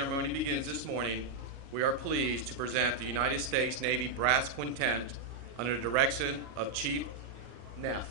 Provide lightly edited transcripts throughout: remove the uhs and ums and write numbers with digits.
Ceremony begins this morning, we are pleased to present the United States Navy Brass Quintet under the direction of Chief Neff.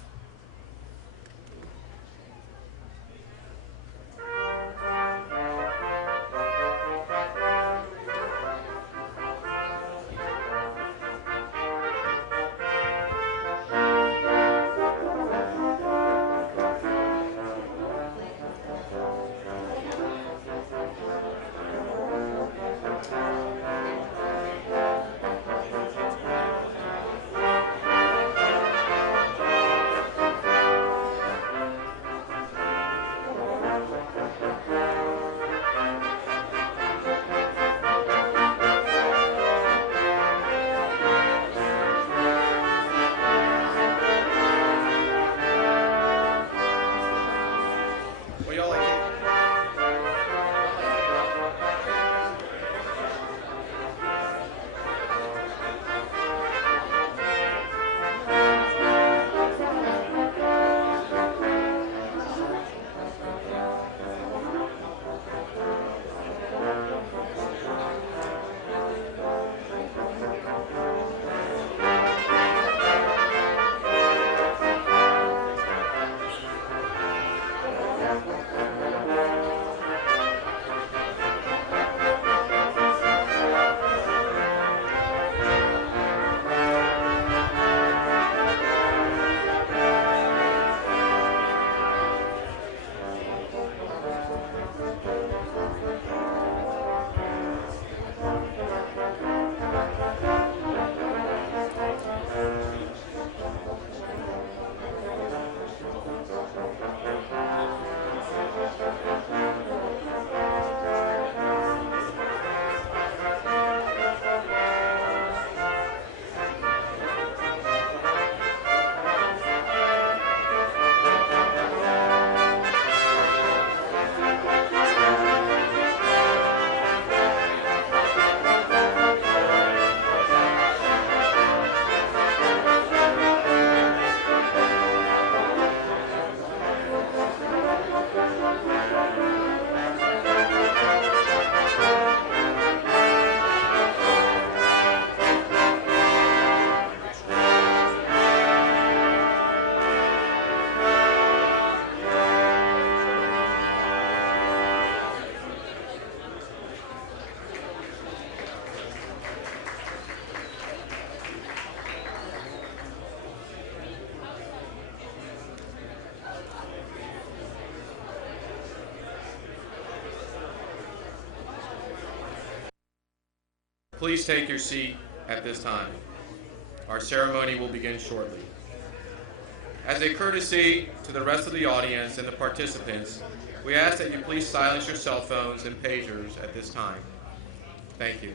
Please take your seat at this time. Our ceremony will begin shortly. As a courtesy to the rest of the audience and the participants, we ask that you please silence your cell phones and pagers at this time. Thank you.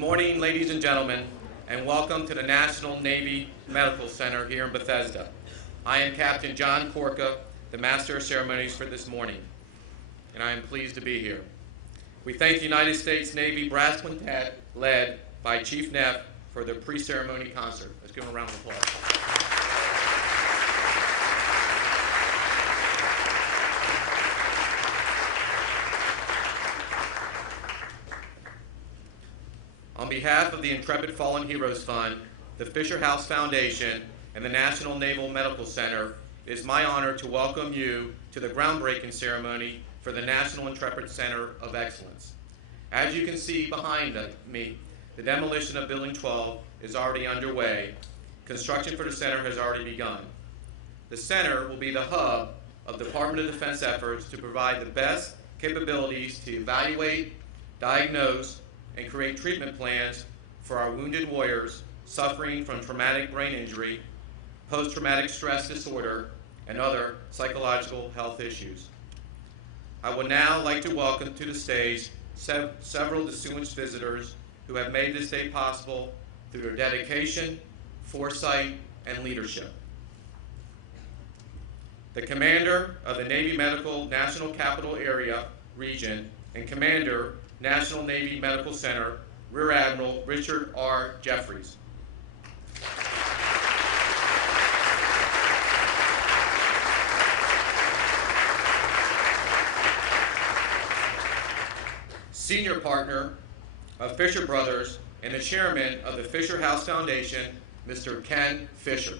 morning, ladies and gentlemen, and welcome to the National Navy Medical Center here in Bethesda. I am Captain John Corca, the Master of Ceremonies for this morning, and I am pleased to be here. We thank the United States Navy Brass Quintet, led by Chief Neff, for their pre-ceremony concert. Let's give them a round of applause. On behalf of the Intrepid Fallen Heroes Fund, the Fisher House Foundation, and the National Naval Medical Center, it is my honor to welcome you to the groundbreaking ceremony for the National Intrepid Center of Excellence. As you can see behind me, the demolition of Building 12 is already underway. Construction for the center has already begun. The center will be the hub of Department of Defense efforts to provide the best capabilities to evaluate, diagnose, and create treatment plans for our wounded warriors suffering from traumatic brain injury, post-traumatic stress disorder, and other psychological health issues. I would now like to welcome to the stage several distinguished visitors who have made this day possible through their dedication, foresight, and leadership. The Commander of the Navy Medical National Capital Area Region and Commander, National Navy Medical Center, Rear Admiral Richard R. Jeffries. Senior Partner of Fisher Brothers and the Chairman of the Fisher House Foundation, Mr. Ken Fisher.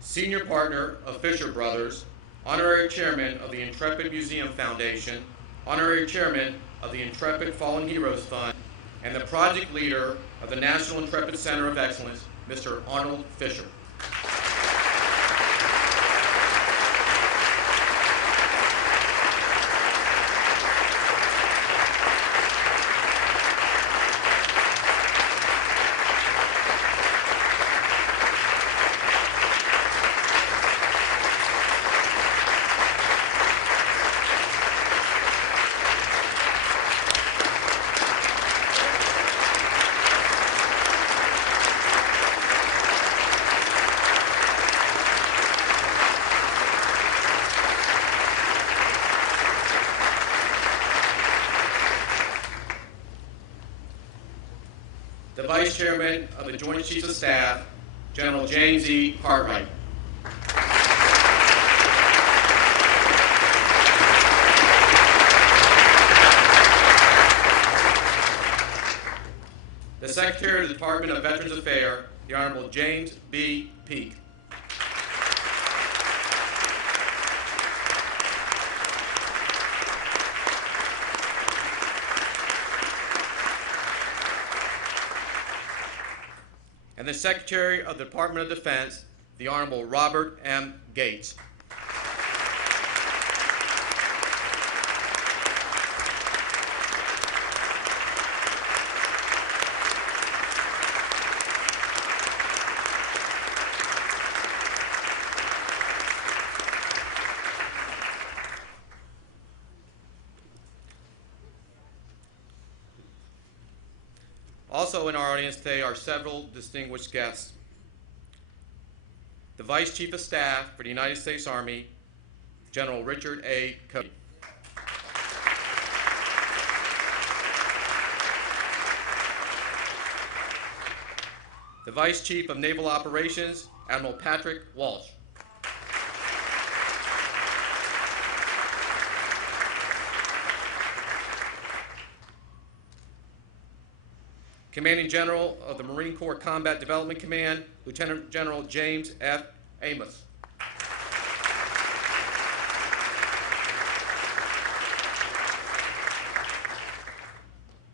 Senior Partner of Fisher Brothers, Honorary Chairman of the Intrepid Museum Foundation, Honorary Chairman of the Intrepid Fallen Heroes Fund, and the Project Leader of the National Intrepid Center of Excellence, Mr. Arnold Fisher. The Vice Chairman of the Joint Chiefs of Staff, General James E. Cartwright. The Secretary of the Department of Veterans Affairs, the Honorable James B. Peake. And the Secretary of the Department of Defense, the Honorable Robert M. Gates. Also in our audience today are several distinguished guests. The Vice Chief of Staff for the United States Army, General Richard A. Cody. The Vice Chief of Naval Operations, Admiral Patrick Walsh. Commanding General of the Marine Corps Combat Development Command, Lieutenant General James F. Amos.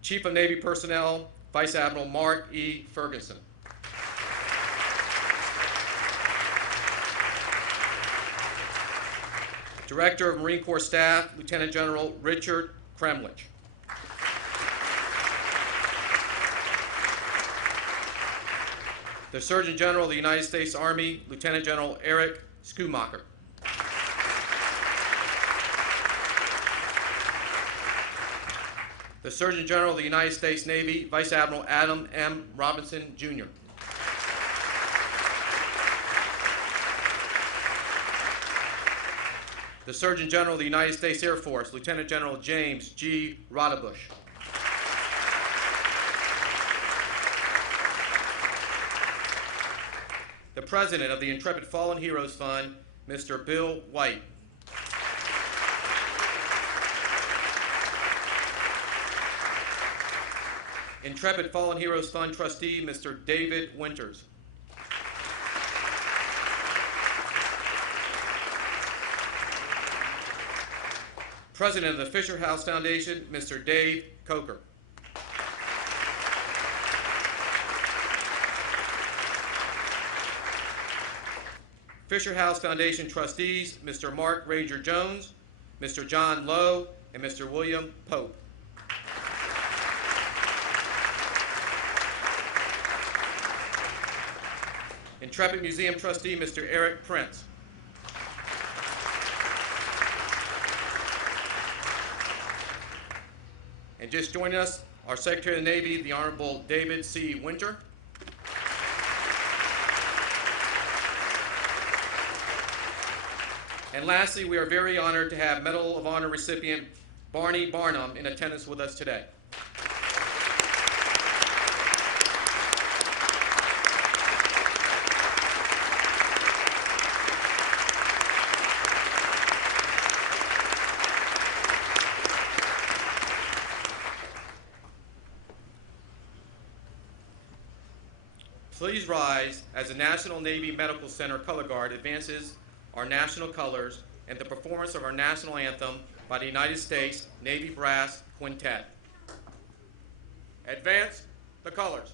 Chief of Navy Personnel, Vice Admiral Mark E. Ferguson. Director of Marine Corps Staff, Lieutenant General Richard Kremlich. The Surgeon General of the United States Army, Lieutenant General Eric Schumacher. The Surgeon General of the United States Navy, Vice Admiral Adam M. Robinson, Jr. The Surgeon General of the United States Air Force, Lieutenant General James G. Rodebush. The President of the Intrepid Fallen Heroes Fund, Mr. Bill White. Intrepid Fallen Heroes Fund Trustee, Mr. David Winters. President of the Fisher House Foundation, Mr. Dave Coker. Fisher House Foundation trustees, Mr. Mark Ranger Jones, Mr. John Lowe, and Mr. William Pope. Intrepid Museum trustee, Mr. Eric Prince. And just joining us, our Secretary of the Navy, the Honorable David C. Winter. And lastly, we are very honored to have Medal of Honor recipient Barney Barnum in attendance with us today. Please rise as the National Navy Medical Center Color Guard advances our national colors and the performance of our national anthem by the United States Navy Brass Quintet. Advance the colors.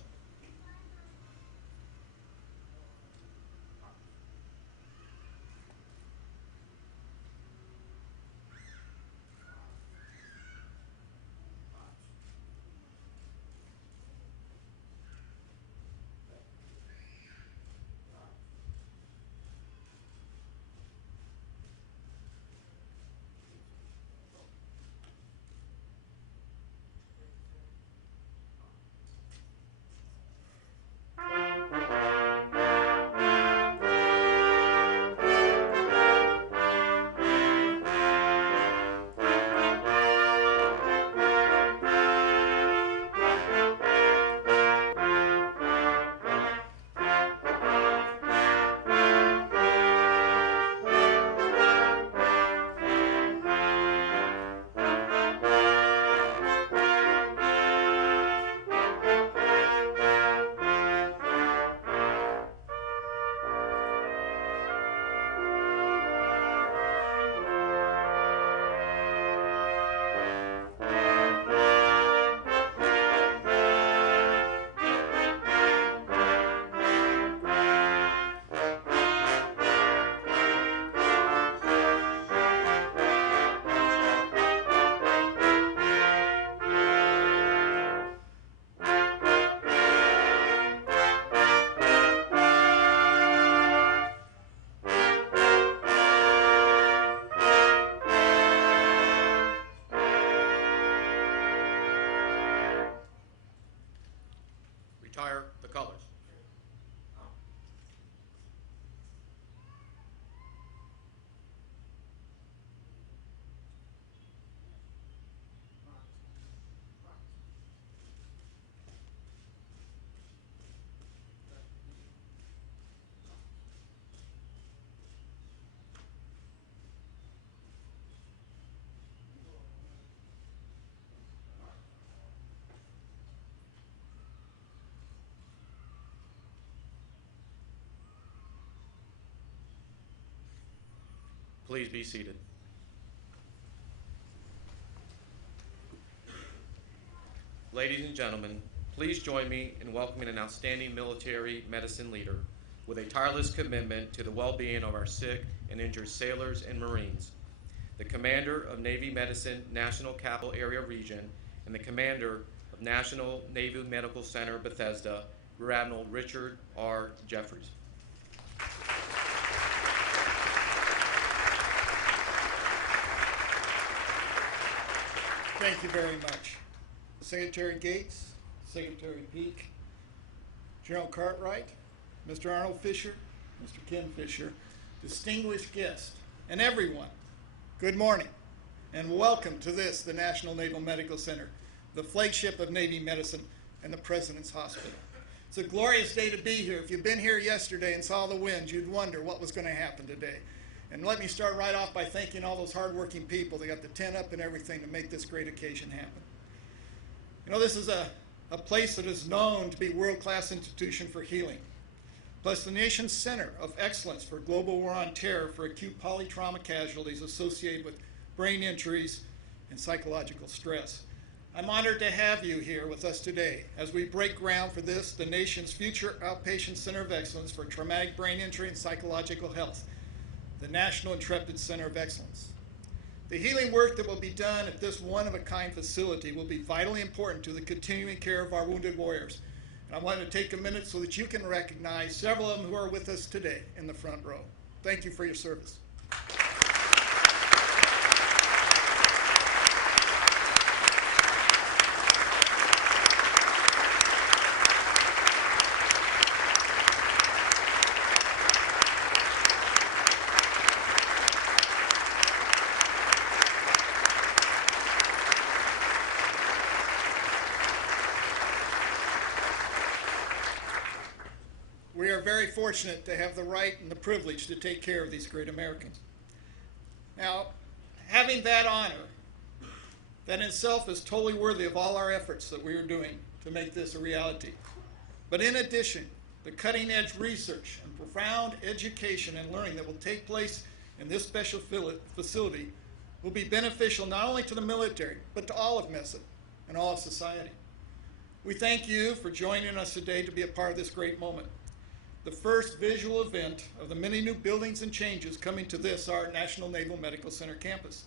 Retire the colors. Please be seated. Ladies and gentlemen, please join me in welcoming an outstanding military medicine leader with a tireless commitment to the well-being of our sick and injured sailors and Marines, the Commander of Navy Medicine National Capital Area Region and the Commander of National Navy Medical Center Bethesda, Rear Admiral Richard R. Jeffries. Thank you very much. Secretary Gates, Secretary Peake, General Cartwright, Mr. Arnold Fisher, Mr. Ken Fisher, distinguished guests, and everyone, good morning, and welcome to this, the National Naval Medical Center, the flagship of Navy medicine and the President's Hospital. It's a glorious day to be here. If you've been here yesterday and saw the winds, you'd wonder what was going to happen today. And let me start right off by thanking all those hardworking people. They got the tent up and everything to make this great occasion happen. You know, this is a place that is known to be a world-class institution for healing, plus the nation's center of excellence for global war on terror for acute polytrauma casualties associated with brain injuries and psychological stress. I'm honored to have you here with us today as we break ground for this, the nation's future outpatient center of excellence for traumatic brain injury and psychological health, the National Intrepid Center of Excellence. The healing work that will be done at this one-of-a-kind facility will be vitally important to the continuing care of our wounded warriors. And I want to take a minute so that you can recognize several of them who are with us today in the front row. Thank you for your service. We are very fortunate to have the right and the privilege to take care of these great Americans. Now, having that honor, that in itself is totally worthy of all our efforts that we are doing to make this a reality. But in addition, the cutting-edge research and profound education and learning that will take place in this special facility will be beneficial not only to the military, but to all of medicine and all of society. We thank you for joining us today to be a part of this great moment, the first visual event of the many new buildings and changes coming to this, our National Naval Medical Center campus,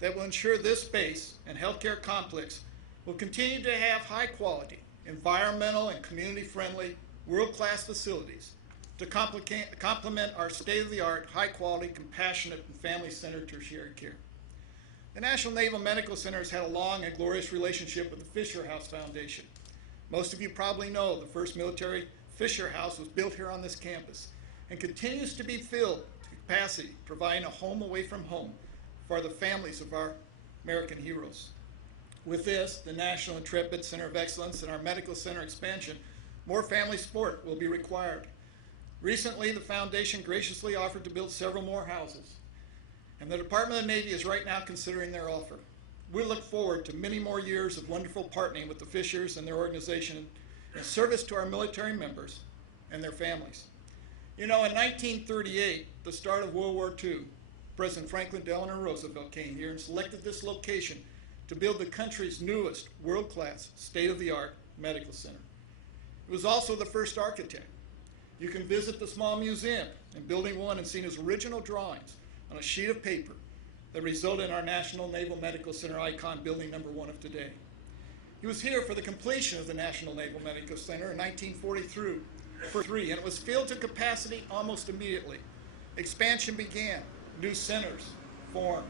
that will ensure this space and healthcare complex will continue to have high quality, environmental and community-friendly, world-class facilities to complement our state-of-the-art, high-quality, compassionate, and family-centered tertiary care. The National Naval Medical Center has had a long and glorious relationship with the Fisher House Foundation. Most of you probably know the first military Fisher House was built here on this campus and continues to be filled to capacity, providing a home away from home for the families of our American heroes. With this, the National Intrepid Center of Excellence and our medical center expansion, more family support will be required. Recently, the foundation graciously offered to build several more houses, and the Department of the Navy is right now considering their offer. We look forward to many more years of wonderful partnering with the Fishers and their organization in service to our military members and their families. You know, in 1938, the start of World War II, President Franklin Delano Roosevelt came here and selected this location to build the country's newest world-class, state-of-the-art medical center. It was also the first architect. You can visit the small museum in Building 1 and see his original drawings on a sheet of paper that resulted in our National Naval Medical Center icon, Building Number 1 of today. He was here for the completion of the National Naval Medical Center in 1943, and it was filled to capacity almost immediately. Expansion began, new centers formed.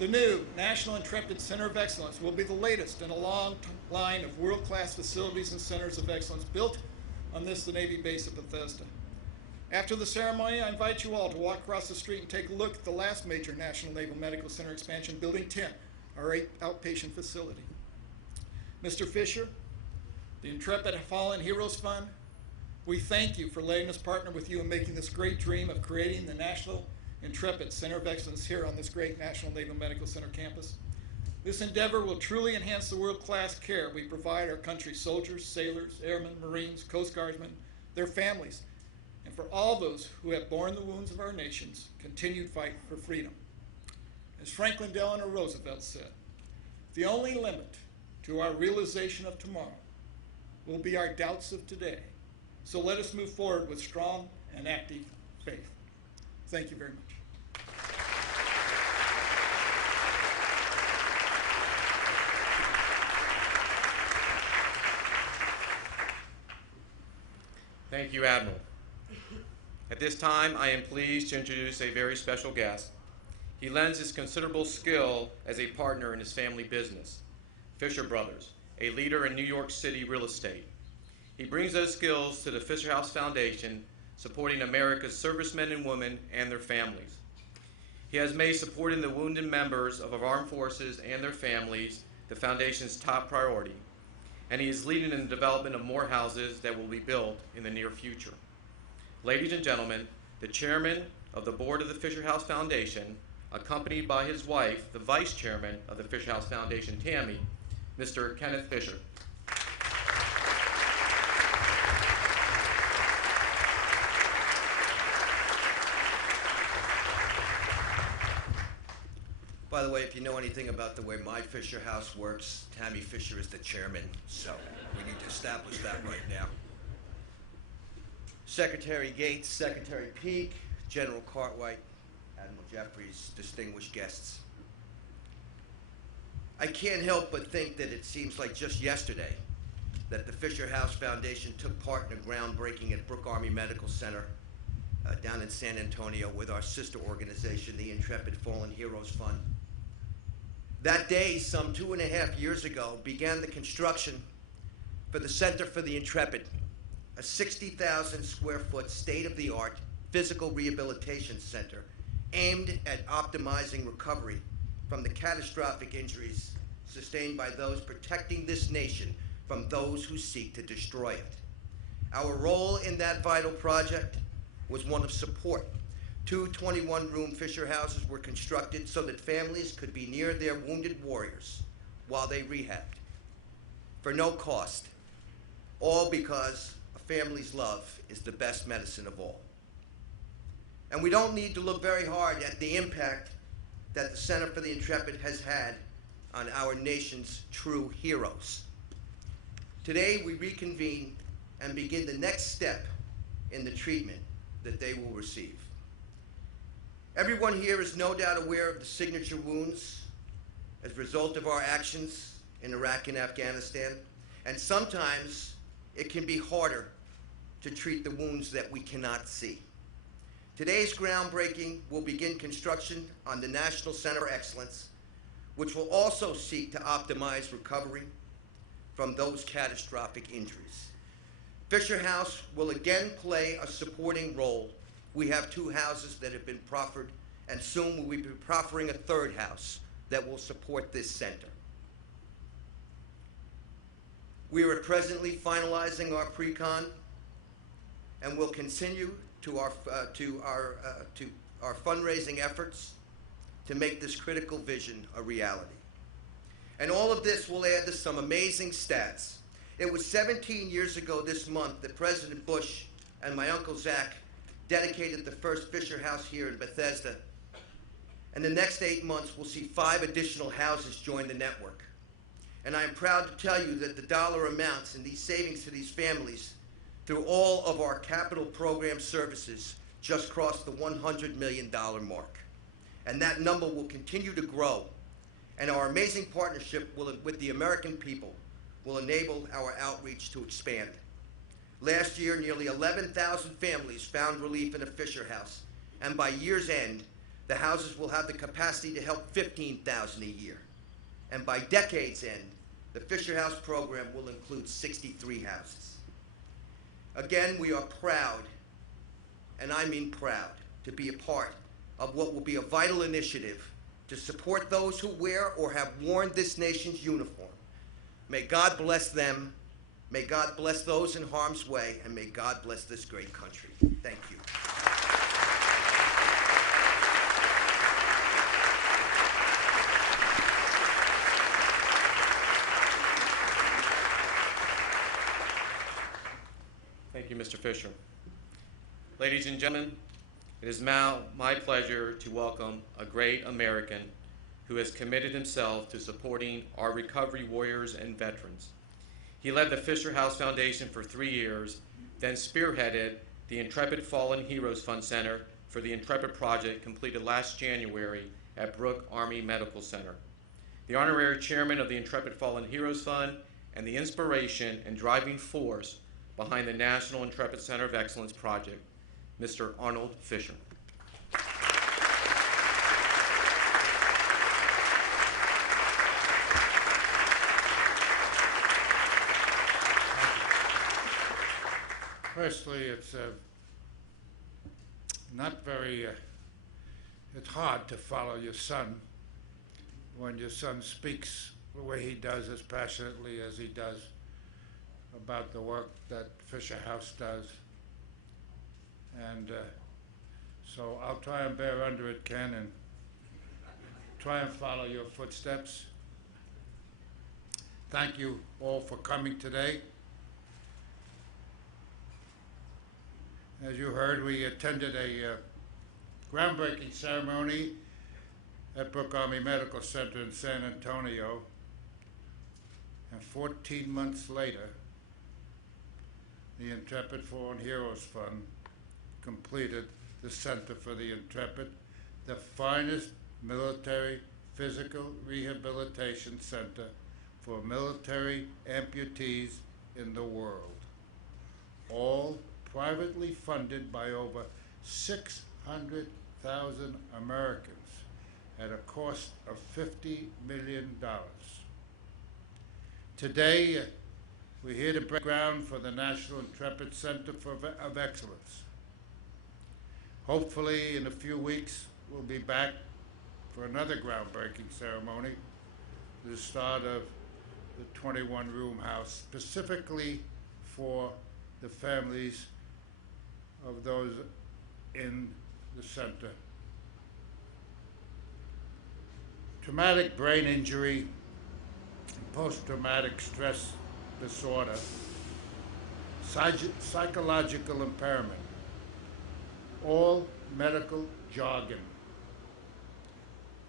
The new National Intrepid Center of Excellence will be the latest in a long line of world-class facilities and centers of excellence built on this, the Navy base at Bethesda. After the ceremony, I invite you all to walk across the street and take a look at the last major National Naval Medical Center expansion, Building 10, our outpatient facility. Mr. Fisher, the Intrepid Fallen Heroes Fund, we thank you for letting us partner with you in making this great dream of creating the National Intrepid Center of Excellence here on this great National Naval Medical Center campus. This endeavor will truly enhance the world-class care we provide our country's soldiers, sailors, airmen, Marines, Coast Guardsmen, their families, and for all those who have borne the wounds of our nation's continued fight for freedom. As Franklin Delano Roosevelt said, the only limit to our realization of tomorrow will be our doubts of today. So let us move forward with strong and active faith. Thank you very much. Thank you, Admiral. At this time, I am pleased to introduce a very special guest. He lends his considerable skill as a partner in his family business, Fisher Brothers, a leader in New York City real estate. He brings those skills to the Fisher House Foundation, supporting America's servicemen and women and their families. He has made supporting the wounded members of our armed forces and their families the Foundation's top priority, and he is leading in the development of more houses that will be built in the near future. Ladies and gentlemen, the chairman of the board of the Fisher House Foundation, accompanied by his wife, the vice chairman of the Fisher House Foundation, Tammy, Mr. Kenneth Fisher. By the way, if you know anything about the way my Fisher House works, Tammy Fisher is the chairman, so we need to establish that right now. Secretary Gates, Secretary Peake, General Cartwright, Admiral Jeffries, distinguished guests. I can't help but think that it seems like just yesterday that the Fisher House Foundation took part in a groundbreaking at Brooke Army Medical Center down in San Antonio with our sister organization, the Intrepid Fallen Heroes Fund. That day, some 2.5 years ago, began the construction for the Center for the Intrepid, a 60,000 square foot state-of-the-art physical rehabilitation center aimed at optimizing recovery from the catastrophic injuries sustained by those protecting this nation from those who seek to destroy it. Our role in that vital project was one of support. 2 21-room Fisher houses were constructed so that families could be near their wounded warriors while they rehabbed, for no cost, all because a family's love is the best medicine of all. And we don't need to look very hard at the impact that the Center for the Intrepid has had on our nation's true heroes. Today, we reconvene and begin the next step in the treatment that they will receive. Everyone here is no doubt aware of the signature wounds as a result of our actions in Iraq and Afghanistan, and sometimes it can be harder to treat the wounds that we cannot see. Today's groundbreaking will begin construction on the National Center for Excellence, which will also seek to optimize recovery from those catastrophic injuries. Fisher House will again play a supporting role. We have 2 houses that have been proffered, and soon we will be proffering a 3rd house that will support this center. We are presently finalizing our pre-con, and will continue to our fundraising efforts to make this critical vision a reality. And all of this will add to some amazing stats. It was 17 years ago this month that President Bush and my Uncle Zach dedicated the first Fisher House here in Bethesda. And the next 8 months, we'll see 5 additional houses join the network. And I am proud to tell you that the dollar amounts and these savings to these families through all of our capital program services just crossed the $100 million mark. And that number will continue to grow. And our amazing partnership with the American people will enable our outreach to expand. Last year, nearly 11,000 families found relief in a Fisher House, and by year's end, the houses will have the capacity to help 15,000 a year. And by decade's end, the Fisher House program will include 63 houses. Again, we are proud, and I mean proud, to be a part of what will be a vital initiative to support those who wear or have worn this nation's uniform. May God bless them. May God bless those in harm's way, and may God bless this great country. Thank you. Thank you, Mr. Fisher. Ladies and gentlemen, it is now my pleasure to welcome a great American who has committed himself to supporting our recovery warriors and veterans. He led the Fisher House Foundation for 3 years, then spearheaded the Intrepid Fallen Heroes Fund Center for the Intrepid project completed last January at Brooke Army Medical Center. The honorary chairman of the Intrepid Fallen Heroes Fund and the inspiration and driving force behind the National Intrepid Center of Excellence project, Mr. Arnold Fisher. Firstly, it's not very, it's hard to follow your son when your son speaks the way he does, as passionately as he does, about the work that Fisher House does. And so I'll try and bear under it, Ken, and try and follow your footsteps. Thank you all for coming today. As you heard, we attended a groundbreaking ceremony at Brooke Army Medical Center in San Antonio, and 14 months later, the Intrepid Fallen Heroes Fund completed the Center for the Intrepid, the finest military physical rehabilitation center for military amputees in the world, all privately funded by over 600,000 Americans at a cost of $50 million. Today, we're here to break ground for the National Intrepid Center of Excellence. Hopefully, in a few weeks, we'll be back for another groundbreaking ceremony, the start of the 21-room house, specifically for the families of those in the center. Traumatic brain injury and post-traumatic stress disorder, psychological impairment, all medical jargon,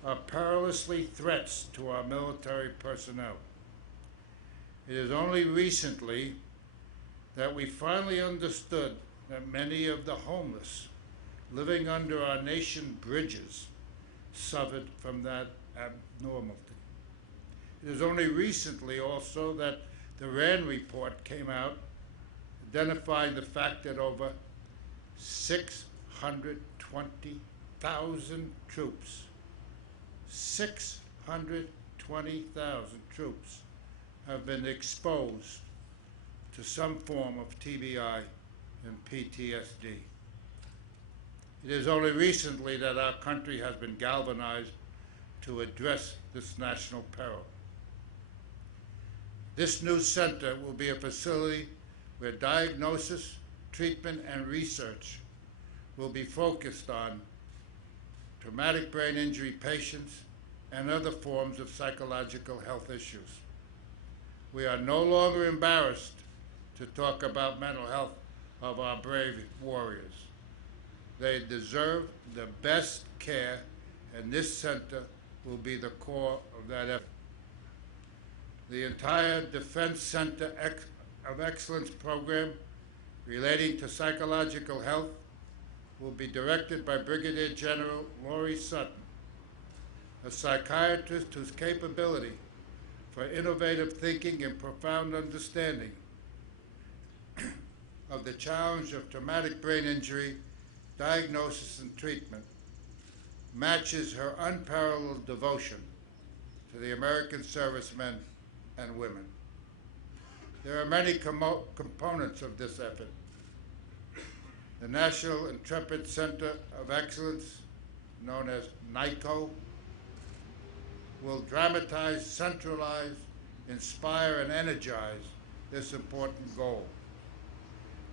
are perilously threats to our military personnel. It is only recently that we finally understood that many of the homeless living under our nation bridges suffered from that abnormality. It is only recently also that the RAND report came out identifying the fact that over 620,000 troops, 620,000 troops have been exposed to some form of TBI and PTSD. It is only recently that our country has been galvanized to address this national peril. This new center will be a facility where diagnosis, treatment, and research will be focused on traumatic brain injury patients and other forms of psychological health issues. We are no longer embarrassed to talk about mental health of our brave warriors. They deserve the best care, and this center will be the core of that effort. The entire Defense Center of Excellence program relating to psychological health will be directed by Brigadier General Laurie Sutton, a psychiatrist whose capability for innovative thinking and profound understanding of the challenge of traumatic brain injury, diagnosis, and treatment matches her unparalleled devotion to the American servicemen and women. There are many components of this effort. The National Intrepid Center of Excellence, known as NICoE, will dramatize, centralize, inspire, and energize this important goal.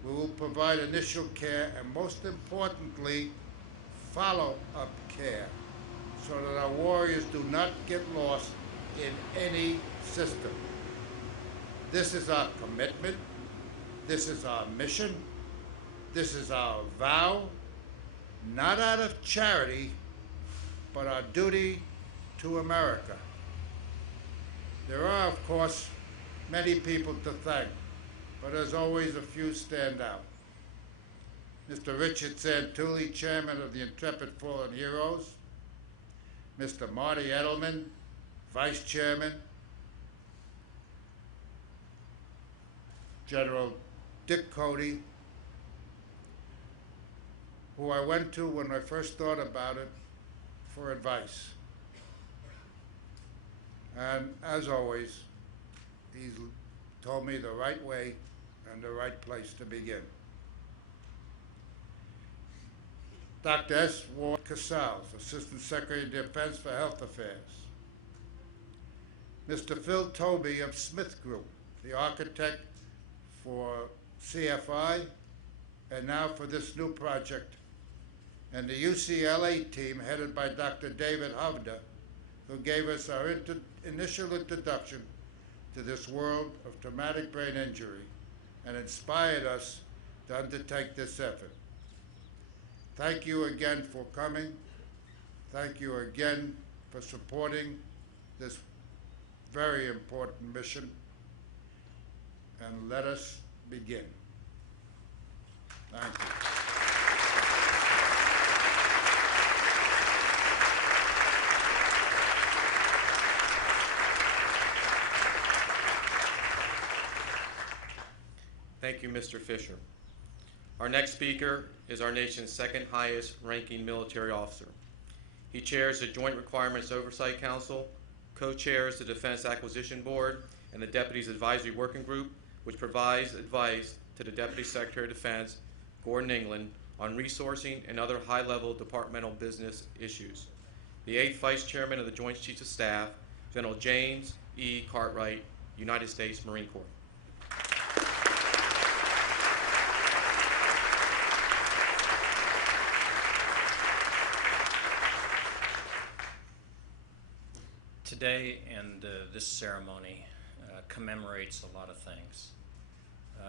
We will provide initial care and, most importantly, follow-up care so that our warriors do not get lost in any system. This is our commitment. This is our mission. This is our vow, not out of charity, but our duty to America. There are, of course, many people to thank, but as always, a few stand out. Mr. Richard Santulli, Chairman of the Intrepid Fallen Heroes, Mr. Marty Edelman, Vice Chairman, General Dick Cody, who I went to when I first thought about it for advice. And as always, he's told me the right way and the right place to begin. Dr. S. Ward Casals, Assistant Secretary of Defense for Health Affairs. Mr. Phil Tobey of Smith Group, the architect for CFI and now for this new project, and the UCLA team headed by Dr. David Hovda, who gave us our initial introduction to this world of traumatic brain injury and inspired us to undertake this effort. Thank you again for coming. Thank you again for supporting this very important mission. And let us begin. Thank you. Thank you, Mr. Fisher. Our next speaker is our nation's second highest ranking military officer. He chairs the Joint Requirements Oversight Council, co-chairs the Defense Acquisition Board, and the Deputies Advisory Working Group, which provides advice to the Deputy Secretary of Defense, Gordon England, on resourcing and other high-level departmental business issues. The 8th Vice Chairman of the Joint Chiefs of Staff, General James E. Cartwright, United States Marine Corps. Today and this ceremony commemorates a lot of things.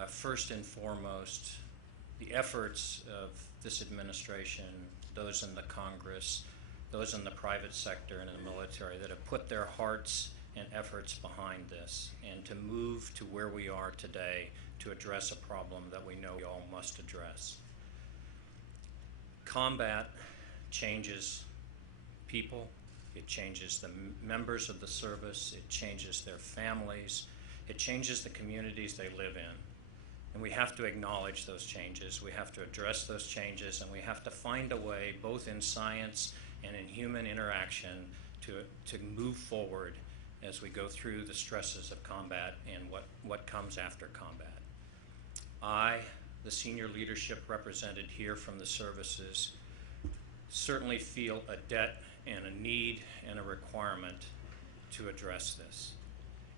First and foremost, the efforts of this administration, those in the Congress, those in the private sector and in the military that have put their hearts and efforts behind this and to move to where we are today to address a problem that we know we all must address. Combat changes people. It changes the members of the service, it changes their families, it changes the communities they live in. And we have to acknowledge those changes, we have to address those changes, and we have to find a way, both in science and in human interaction, to move forward as we go through the stresses of combat and what comes after combat. I, the senior leadership represented here from the services, certainly feel a debt and a need and a requirement to address this.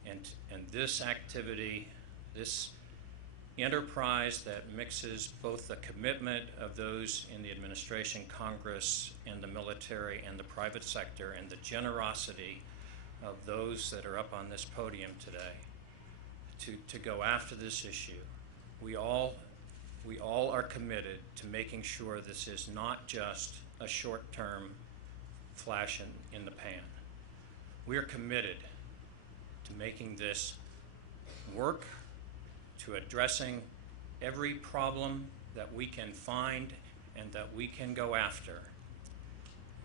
And this activity, this enterprise that mixes both the commitment of those in the administration, Congress, and the military and the private sector, and the generosity of those that are up on this podium today to go after this issue. We all are committed to making sure this is not just a short-term flash in the pan. We are committed to making this work, to addressing every problem that we can find and that we can go after.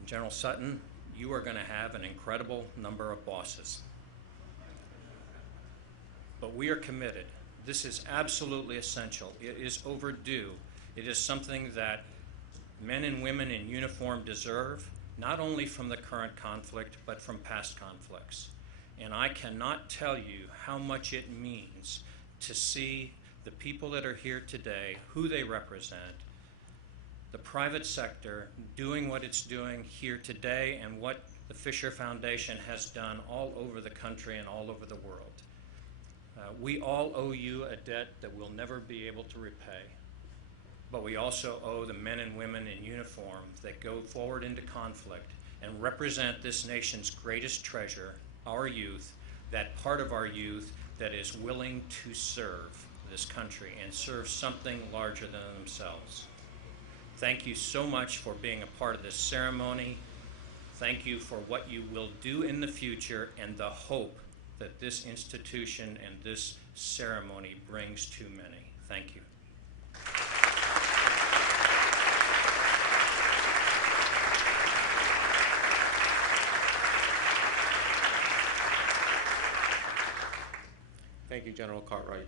General Sutton, you are going to have an incredible number of bosses. But we are committed. This is absolutely essential. It is overdue. It is something that men and women in uniform deserve, not only from the current conflict, but from past conflicts. And I cannot tell you how much it means to see the people that are here today, who they represent, the private sector doing what it's doing here today and what the Fisher Foundation has done all over the country and all over the world. We all owe you a debt that we'll never be able to repay. But we also owe the men and women in uniform that go forward into conflict and represent this nation's greatest treasure, our youth, that part of our youth that is willing to serve this country and serve something larger than themselves. Thank you so much for being a part of this ceremony. Thank you for what you will do in the future and the hope that this institution and this ceremony brings to many. Thank you. Thank you, General Cartwright.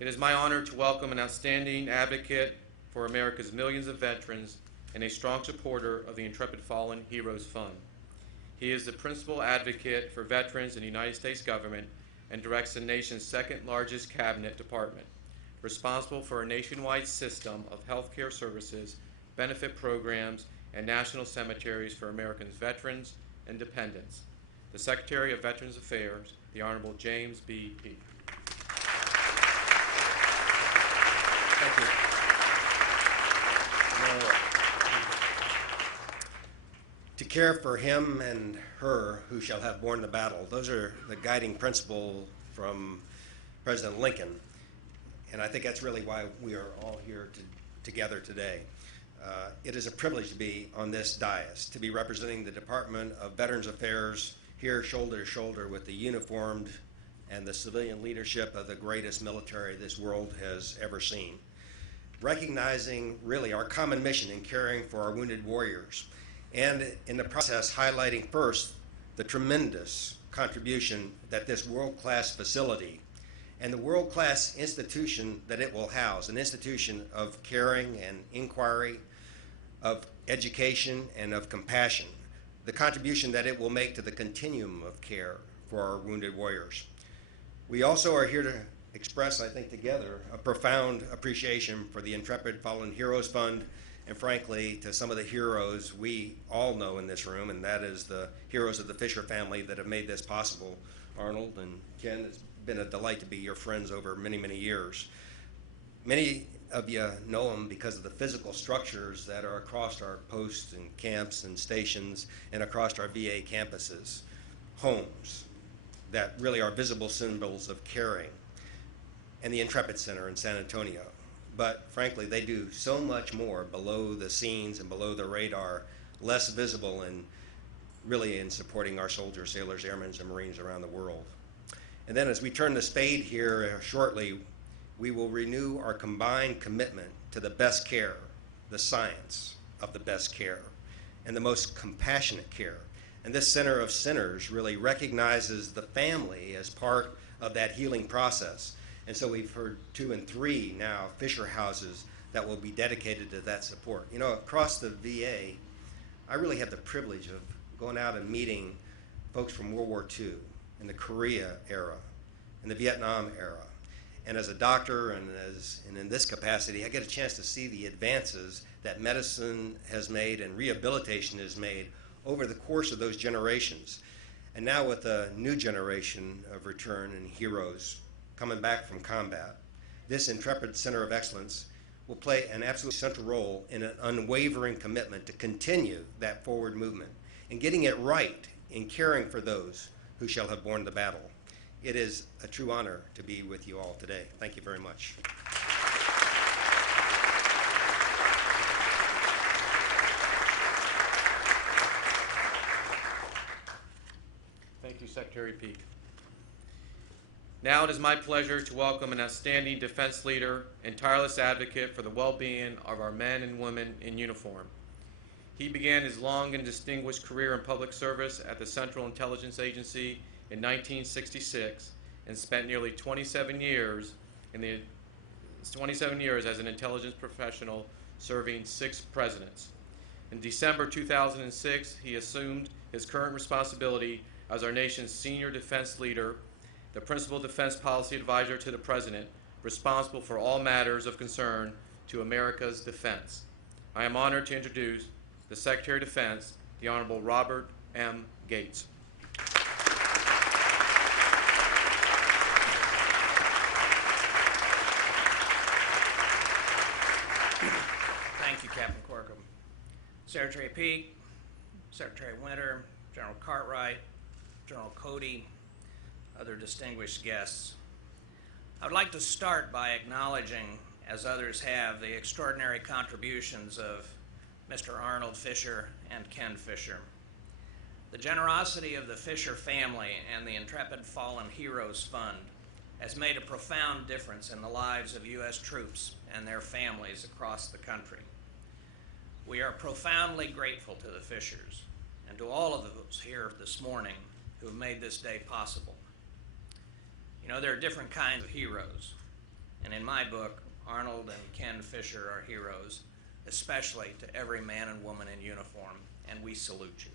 It is my honor to welcome an outstanding advocate for America's millions of veterans and a strong supporter of the Intrepid Fallen Heroes Fund. He is the principal advocate for veterans in the United States government and directs the nation's second largest cabinet department, responsible for a nationwide system of healthcare services, benefit programs, and national cemeteries for Americans' veterans and dependents. The Secretary of Veterans Affairs, the Honorable James B. Peake. Thank you. To care for him and her who shall have borne the battle. Those are the guiding principle from President Lincoln. And I think that's really why we are all here together today. It is a privilege to be on this dais, to be representing the Department of Veterans Affairs here shoulder to shoulder with the uniformed and the civilian leadership of the greatest military this world has ever seen. Recognizing really our common mission in caring for our wounded warriors, and in the process highlighting first the tremendous contribution that this world-class facility and the world-class institution that it will house, an institution of caring and inquiry, of education and of compassion, the contribution that it will make to the continuum of care for our wounded warriors. We also are here to express, I think, together a profound appreciation for the Intrepid Fallen Heroes Fund, and frankly, to some of the heroes we all know in this room, and that is the heroes of the Fisher family that have made this possible. Arnold and Ken, it's been a delight to be your friends over many, many years. Many of you know them because of the physical structures that are across our posts and camps and stations and across our VA campuses, homes that really are visible symbols of caring, and the Intrepid Center in San Antonio. But frankly, they do so much more below the scenes and below the radar, less visible and really in supporting our soldiers, sailors, airmen, and Marines around the world. And then as we turn the spade here shortly, we will renew our combined commitment to the best care, the science of the best care, and the most compassionate care. And this Center of Centers really recognizes the family as part of that healing process. And so we've heard 2 and 3 now Fisher houses that will be dedicated to that support. You know, across the VA, I really have the privilege of going out and meeting folks from World War II and the Korea era and the Vietnam era. And as a doctor and in this capacity, I get a chance to see the advances that medicine has made and rehabilitation has made over the course of those generations. And now with a new generation of return and heroes coming back from combat, this Intrepid Center of Excellence will play an absolutely central role in an unwavering commitment to continue that forward movement and getting it right in caring for those who shall have borne the battle. It is a true honor to be with you all today. Thank you very much. Thank you, Secretary Peake. Now it is my pleasure to welcome an outstanding defense leader and tireless advocate for the well-being of our men and women in uniform. He began his long and distinguished career in public service at the Central Intelligence Agency in 1966 and spent nearly 27 years as an intelligence professional, serving 6 presidents. In December 2006, he assumed his current responsibility as our nation's senior defense leader, the principal defense policy advisor to the President, responsible for all matters of concern to America's defense. I am honored to introduce the Secretary of Defense, the Honorable Robert M. Gates. Thank you, Captain Corkum. Secretary Peake, Secretary Winter, General Cartwright, General Cody, other distinguished guests. I would like to start by acknowledging, as others have, the extraordinary contributions of Mr. Arnold Fisher and Ken Fisher. The generosity of the Fisher family and the Intrepid Fallen Heroes Fund has made a profound difference in the lives of U.S. troops and their families across the country. We are profoundly grateful to the Fishers and to all of those here this morning who have made this day possible. You know, there are different kinds of heroes, And in my book, Arnold and Ken Fisher are heroes, especially to every man and woman in uniform, and we salute you.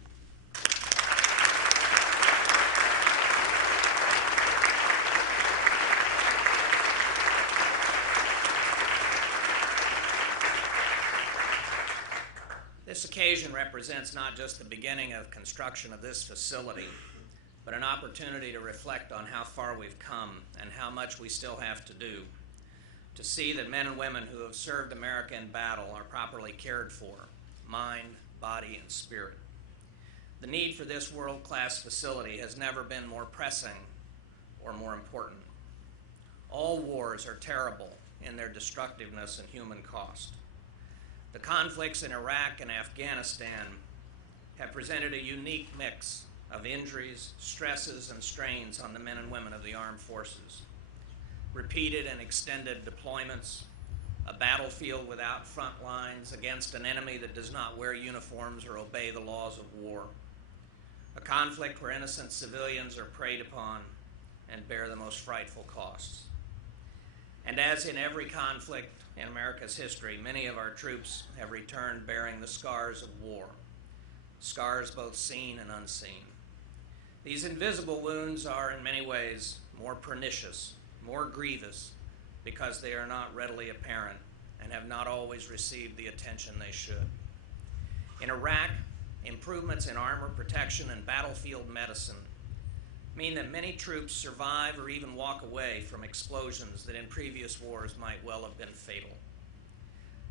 This occasion represents not just the beginning of construction of this facility, but an opportunity to reflect on how far we've come and how much we still have to do to see that men and women who have served America in battle are properly cared for, mind, body, and spirit. The need for this world-class facility has never been more pressing or more important. All wars are terrible in their destructiveness and human cost. The conflicts in Iraq and Afghanistan have presented a unique mix of injuries, stresses, and strains on the men and women of the armed forces. Repeated and extended deployments, a battlefield without front lines against an enemy that does not wear uniforms or obey the laws of war, a conflict where innocent civilians are preyed upon and bear the most frightful costs. And as in every conflict in America's history, many of our troops have returned bearing the scars of war, scars both seen and unseen. These invisible wounds are in many ways more pernicious, more grievous, because they are not readily apparent and have not always received the attention they should. In Iraq, improvements in armor protection and battlefield medicine mean that many troops survive or even walk away from explosions that in previous wars might well have been fatal.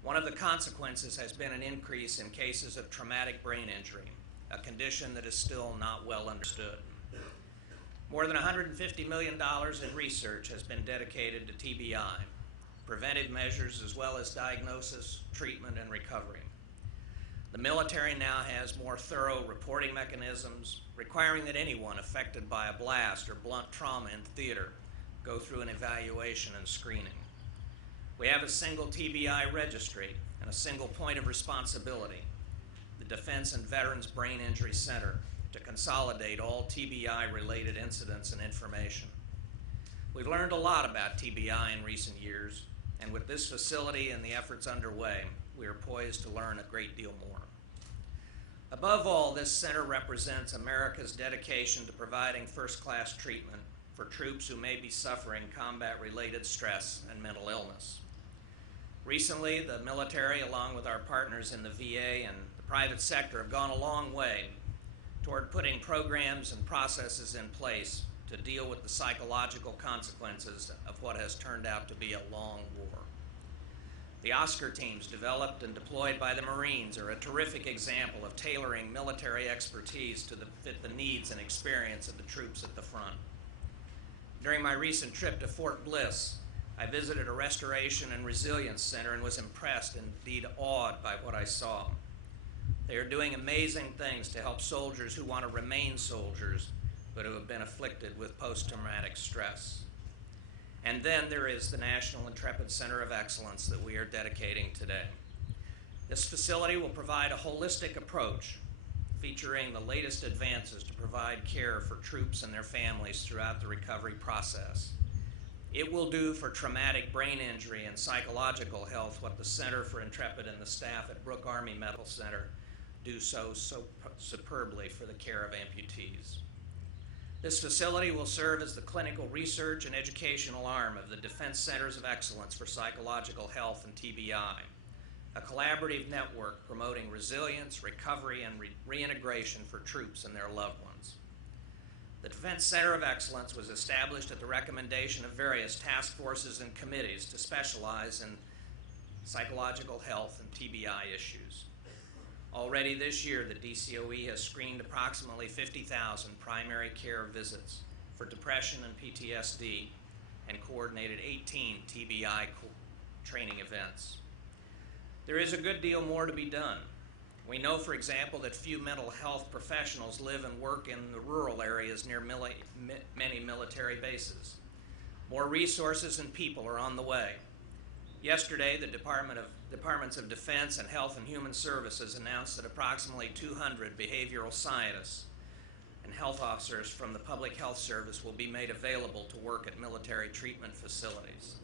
One of the consequences has been an increase in cases of traumatic brain injury, a condition that is still not well understood. More than $150 million in research has been dedicated to TBI, preventive measures as well as diagnosis, treatment, and recovery. The military now has more thorough reporting mechanisms, requiring that anyone affected by a blast or blunt trauma in theater go through an evaluation and screening. We have a single TBI registry and a single point of responsibility, the Defense and Veterans Brain Injury Center, to consolidate all TBI-related incidents and information. We've learned a lot about TBI in recent years, and with this facility and the efforts underway, we are poised to learn a great deal more. Above all, this center represents America's dedication to providing first-class treatment for troops who may be suffering combat-related stress and mental illness. Recently, the military, along with our partners in the VA and the private sector, have gone a long way toward putting programs and processes in place to deal with the psychological consequences of what has turned out to be a long war. The Oscar teams developed and deployed by the Marines are a terrific example of tailoring military expertise to fit the needs and experience of the troops at the front. During my recent trip to Fort Bliss, I visited a restoration and resilience center and was impressed and indeed awed by what I saw. They are doing amazing things to help soldiers who want to remain soldiers, but who have been afflicted with post-traumatic stress. And then there is the National Intrepid Center of Excellence that we are dedicating today. This facility will provide a holistic approach featuring the latest advances to provide care for troops and their families throughout the recovery process. It will do for traumatic brain injury and psychological health what the Center for Intrepid and the staff at Brooke Army Medical Center do so superbly for the care of amputees. This facility will serve as the clinical research and educational arm of the Defense Centers of Excellence for Psychological Health and TBI, a collaborative network promoting resilience, recovery, and reintegration for troops and their loved ones. The Defense Center of Excellence was established at the recommendation of various task forces and committees to specialize in psychological health and TBI issues. Already this year, the DCOE has screened approximately 50,000 primary care visits for depression and PTSD and coordinated 18 TBI training events. There is a good deal more to be done. We know, for example, that few mental health professionals live and work in the rural areas near many military bases. More resources and people are on the way. Yesterday, the Departments of Defense and Health and Human Services announced that approximately 200 behavioral scientists and health officers from the Public Health Service will be made available to work at military treatment facilities.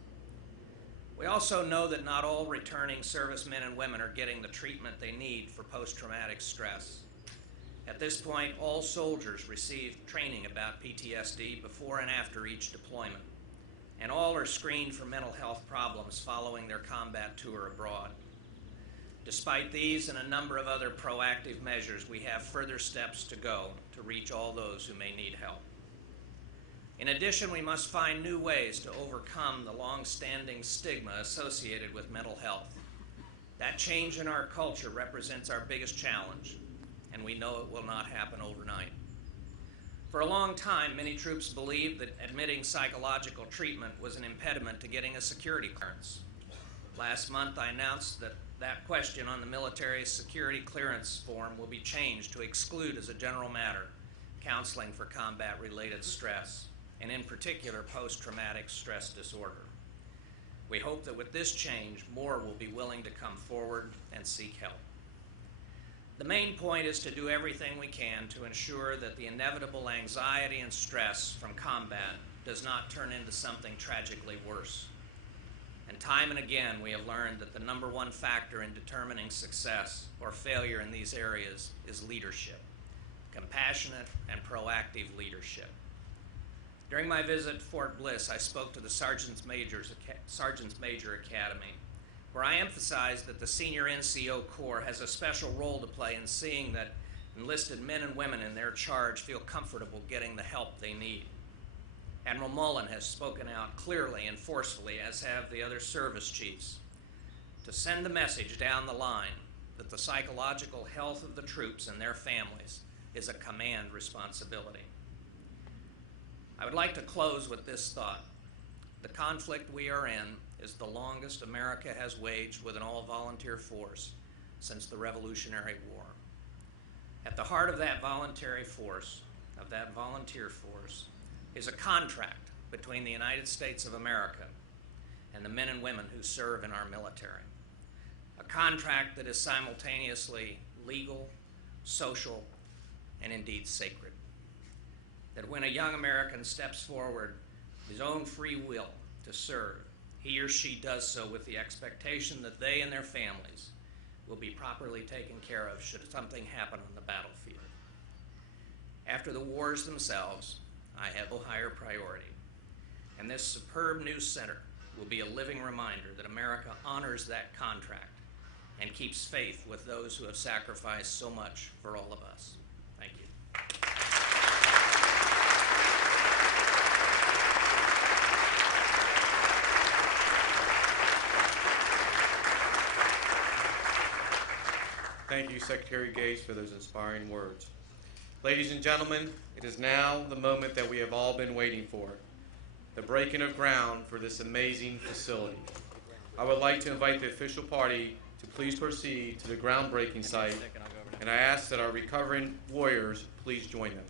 We also know that not all returning servicemen and women are getting the treatment they need for post-traumatic stress. At this point, all soldiers receive training about PTSD before and after each deployment, and all are screened for mental health problems following their combat tour abroad. Despite these and a number of other proactive measures, we have further steps to go to reach all those who may need help. In addition, we must find new ways to overcome the long-standing stigma associated with mental health. That change in our culture represents our biggest challenge, and we know it will not happen overnight. For a long time, many troops believed that admitting psychological treatment was an impediment to getting a security clearance. Last month, I announced that that question on the military security clearance form will be changed to exclude, as a general matter, counseling for combat-related stress, and in particular, post-traumatic stress disorder. We hope that with this change, more will be willing to come forward and seek help. The main point is to do everything we can to ensure that the inevitable anxiety and stress from combat does not turn into something tragically worse. And time and again, we have learned that the number one factor in determining success or failure in these areas is leadership, compassionate and proactive leadership. During my visit to Fort Bliss, I spoke to the Sergeants Major Academy, where I emphasized that the senior NCO Corps has a special role to play in seeing that enlisted men and women in their charge feel comfortable getting the help they need. Admiral Mullen has spoken out clearly and forcefully, as have the other service chiefs, to send the message down the line that the psychological health of the troops and their families is a command responsibility. I would like to close with this thought. The conflict we are in is the longest America has waged with an all-volunteer force since the Revolutionary War. At the heart of that volunteer force, is a contract between the United States of America and the men and women who serve in our military. A contract that is simultaneously legal, social, and indeed sacred. That when a young American steps forward of his own free will to serve, he or she does so with the expectation that they and their families will be properly taken care of should something happen on the battlefield. After the wars themselves, I have no higher priority, and this superb new center will be a living reminder that America honors that contract and keeps faith with those who have sacrificed so much for all of us. Thank you. Thank you, Secretary Gates, for those inspiring words. Ladies and gentlemen, it is now the moment that we have all been waiting for, the breaking of ground for this amazing facility. I would like to invite the official party to please proceed to the groundbreaking site, and I ask that our recovering warriors please join them.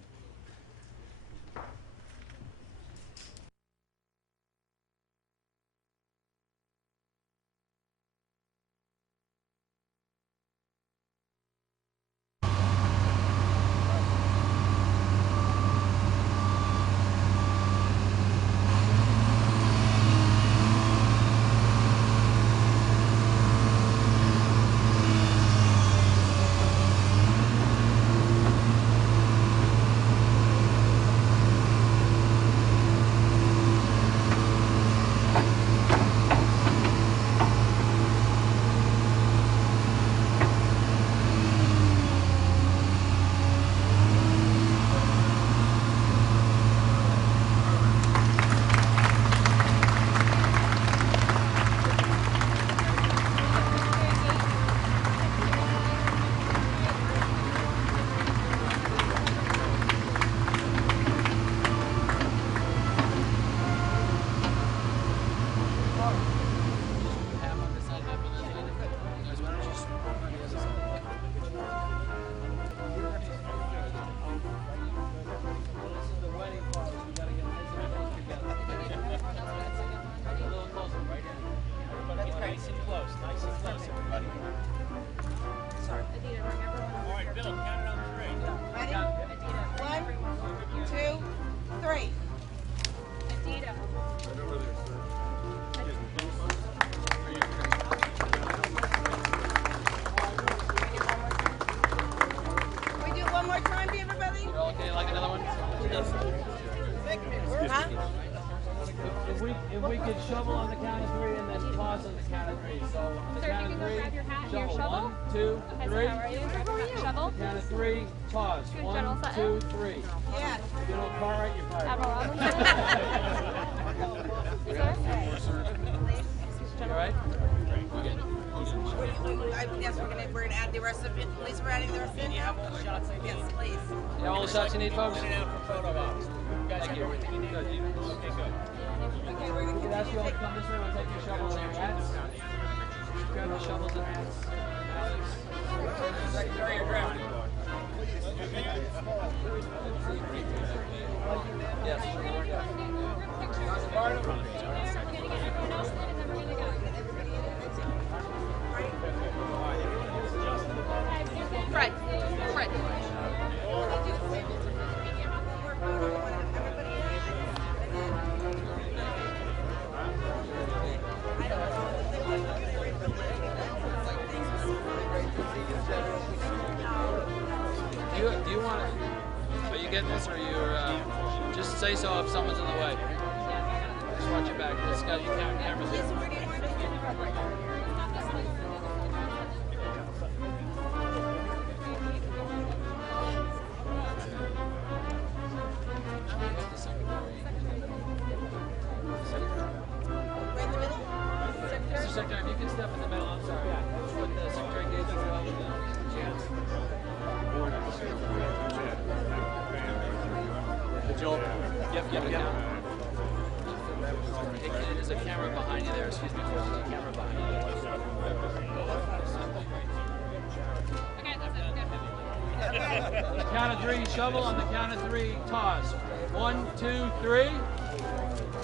Huh? If we could shovel on the count of three and then toss on the count of three. So on the Sir, count if you of can go three, grab your hat and your shovel. shovel. 1, 2, Hi, 3. sir, how are you? Shovel. Count of three, toss. Good 1, general 2, Sutton. 3. Yeah. General Cartwright, you're fired. Admiral Robinson. Sir? You all right? Yes, we're gonna add the rest of it. Please, we're adding the rest of it. have all the shots I Yes, please. You have all the shots you need, folks? Okay, Okay, we're gonna Could I ask you all to come this way? We'll take your shovels and your hats. Grab the shovels and hats. Secretary, you're drafting. Yes. Fred. Fred. Do you want to? Are you getting this, or you just say so if someone's in the way? Just watch your back. This got your cameras in. Mr. Secretary, if you can step in the middle, I'm sorry. With the Secretary Gates as well. Joel. Yep. There's a camera behind you there. Excuse me. There's a camera behind you. Okay, that's it. Good. Count of three, shovel. On the count of three, toss. 1, 2, 3.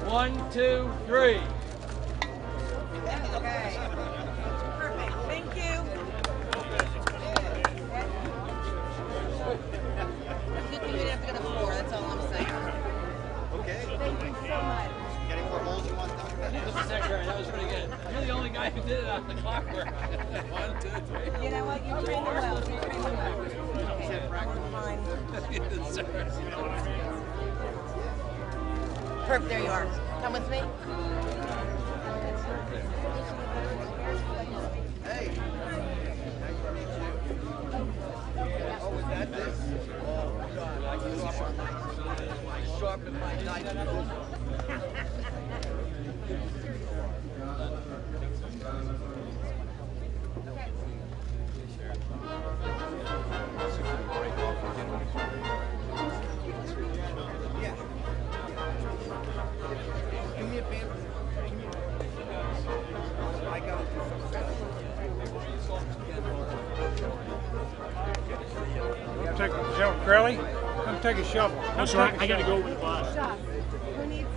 1, 2, 3. Okay. Perfect. Thank you. Good thing we didn't have to go to 4. That's all I'm saying. Okay. Thank you so much. Got any more holes you want done? Mr. Secretary, that was pretty good. You're the only guy who did it on the clockwork. 1, 2, 3. You know what? You trained them well. You trained them well. Okay. Fine. Perfect. There you are. Come with me. Hey. Oh, is that this? Oh, God. I sharpened my knife. Do me a favor. I gotta do something. General Crowley, come take a shovel. That's right. I gotta go with the boss. Who needs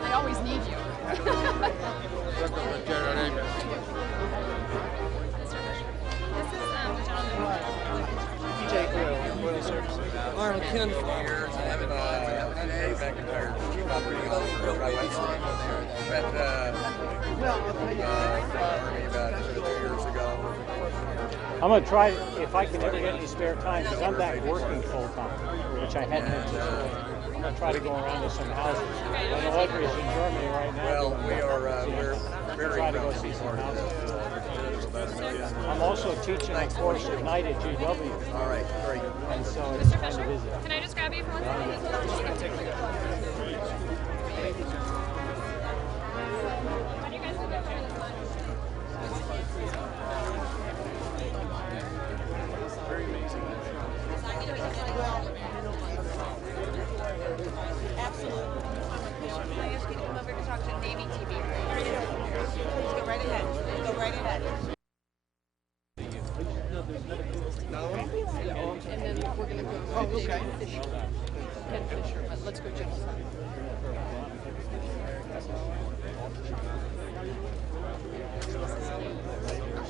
I always need you. Arnold Kim. I'm gonna try if I can ever get any spare time because I'm back working full time, which I hadn't anticipated. I'm gonna try to go around to some houses. I know Audrey's in Germany right now. Well, we're very try to go see some houses. I'm also teaching a course at night at GW. All right, great. And so it's kind of busy. Can I just grab you for 1 second? How do you guys look up here? Absolutely. Can I ask you to come over to talk to Navy TV? Please go right ahead. Go right ahead. And then we're going to go. Oh, okay. Ken Fisher, but let's go Jim.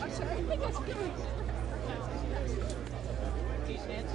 I'm sorry, I think that's good. He stands.